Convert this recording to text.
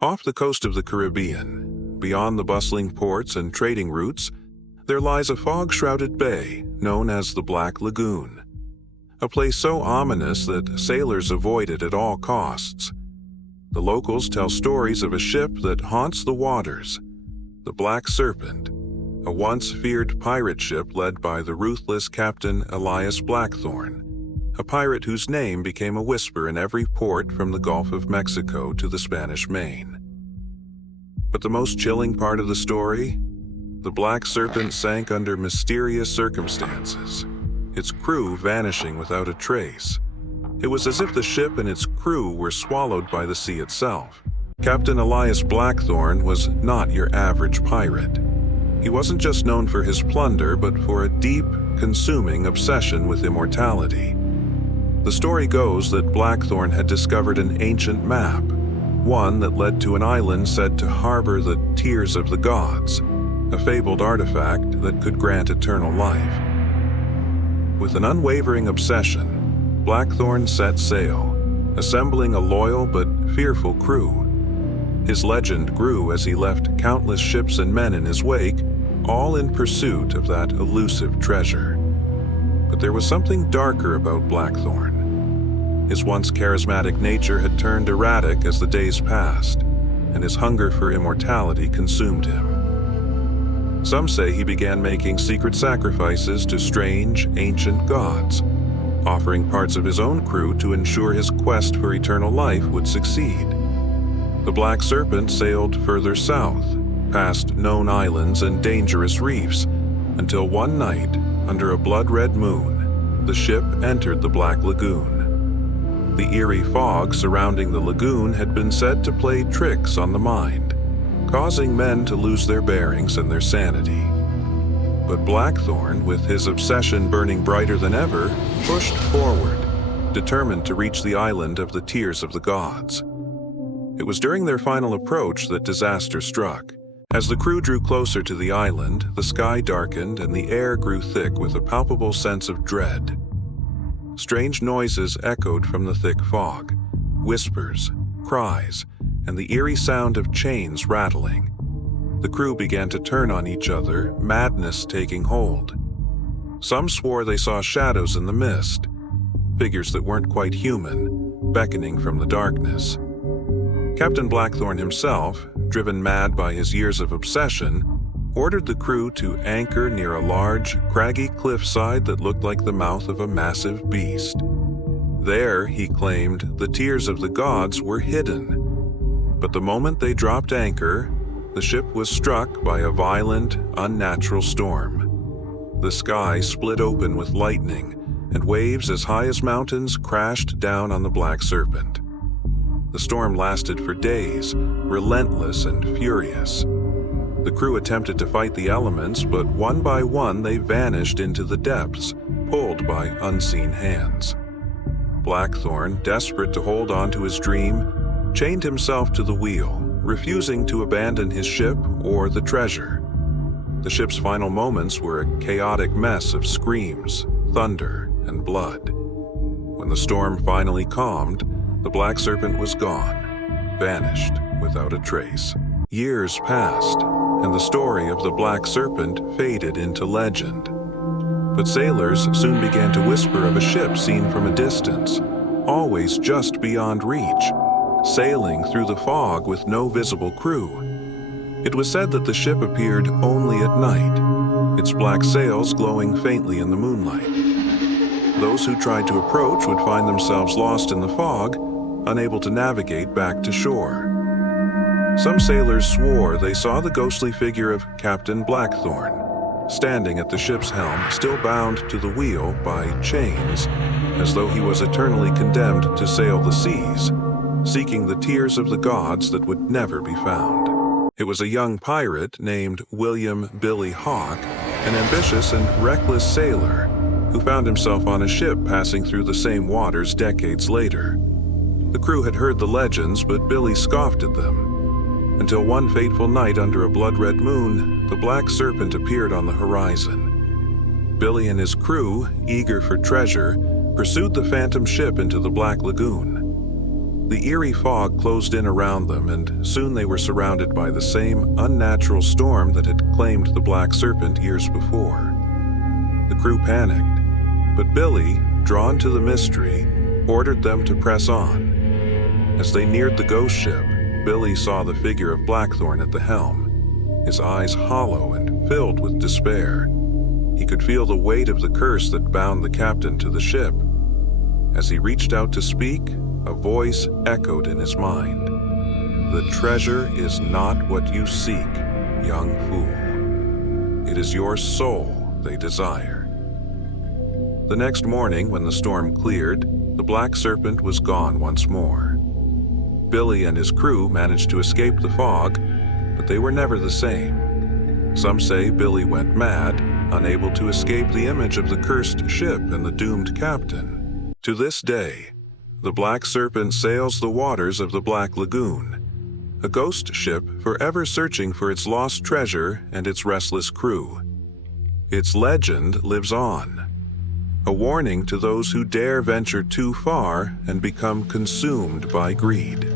Off the coast of the Caribbean, beyond the bustling ports and trading routes, there lies a fog-shrouded bay known as the Black Lagoon, a place so ominous that sailors avoid it at all costs. The locals tell stories of a ship that haunts the waters, the Black Serpent, a once feared pirate ship led by the ruthless Captain Elias Blackthorne, a pirate whose name became a whisper in every port from the Gulf of Mexico to the Spanish Main. But the most chilling part of the story? The Black Serpent sank under mysterious circumstances, its crew vanishing without a trace. It was as if the ship and its crew were swallowed by the sea itself. Captain Elias Blackthorne was not your average pirate. He wasn't just known for his plunder, but for a deep, consuming obsession with immortality. The story goes that Blackthorne had discovered an ancient map, one that led to an island said to harbor the tears of the gods, a fabled artifact that could grant eternal life. With an unwavering obsession, Blackthorne set sail, assembling a loyal but fearful crew. His legend grew as he left countless ships and men in his wake, all in pursuit of that elusive treasure. But there was something darker about Blackthorne. His once charismatic nature had turned erratic as the days passed, and his hunger for immortality consumed him. Some say he began making secret sacrifices to strange, ancient gods, offering parts of his own crew to ensure his quest for eternal life would succeed. The Black Serpent sailed further south, past known islands and dangerous reefs, until one night, under a blood-red moon, the ship entered the Black Lagoon. The eerie fog surrounding the lagoon had been said to play tricks on the mind, causing men to lose their bearings and their sanity. But Blackthorne, with his obsession burning brighter than ever, pushed forward, determined to reach the island of the tears of the gods. It was during their final approach that disaster struck. As the crew drew closer to the island, the sky darkened and the air grew thick with a palpable sense of dread. Strange noises echoed from the thick fog, whispers, cries, and the eerie sound of chains rattling. The crew began to turn on each other, madness taking hold. Some swore they saw shadows in the mist, figures that weren't quite human, beckoning from the darkness. Captain Blackthorne himself, driven mad by his years of obsession, ordered the crew to anchor near a large, craggy cliffside that looked like the mouth of a massive beast. There, he claimed, the tears of the gods were hidden. But the moment they dropped anchor, the ship was struck by a violent, unnatural storm. The sky split open with lightning, and waves as high as mountains crashed down on the Black Serpent. The storm lasted for days, relentless and furious. The crew attempted to fight the elements, but one by one they vanished into the depths, pulled by unseen hands. Blackthorne, desperate to hold on to his dream, chained himself to the wheel, refusing to abandon his ship or the treasure. The ship's final moments were a chaotic mess of screams, thunder, and blood. When the storm finally calmed, the Black Serpent was gone, vanished without a trace. Years passed, and the story of the Black Serpent faded into legend. But sailors soon began to whisper of a ship seen from a distance, always just beyond reach, sailing through the fog with no visible crew. It was said that the ship appeared only at night, its black sails glowing faintly in the moonlight. Those who tried to approach would find themselves lost in the fog, unable to navigate back to shore. Some sailors swore they saw the ghostly figure of Captain Blackthorne, standing at the ship's helm, still bound to the wheel by chains, as though he was eternally condemned to sail the seas, seeking the tears of the gods that would never be found. It was a young pirate named William Billy Hawke, an ambitious and reckless sailor who found himself on a ship passing through the same waters decades later. The crew had heard the legends, but Billy scoffed at them. Until one fateful night under a blood-red moon, the Black Serpent appeared on the horizon. Billy and his crew, eager for treasure, pursued the phantom ship into the Black Lagoon. The eerie fog closed in around them, and soon they were surrounded by the same unnatural storm that had claimed the Black Serpent years before. The crew panicked, but Billy, drawn to the mystery, ordered them to press on. As they neared the ghost ship, Billy saw the figure of Blackthorne at the helm, his eyes hollow and filled with despair. He could feel the weight of the curse that bound the captain to the ship. As he reached out to speak, a voice echoed in his mind. "The treasure is not what you seek, young fool. It is your soul they desire." The next morning, when the storm cleared, the Black Serpent was gone once more. Billy and his crew managed to escape the fog, but they were never the same. Some say Billy went mad, unable to escape the image of the cursed ship and the doomed captain. To this day, the Black Serpent sails the waters of the Black Lagoon, a ghost ship forever searching for its lost treasure and its restless crew. Its legend lives on, a warning to those who dare venture too far and become consumed by greed.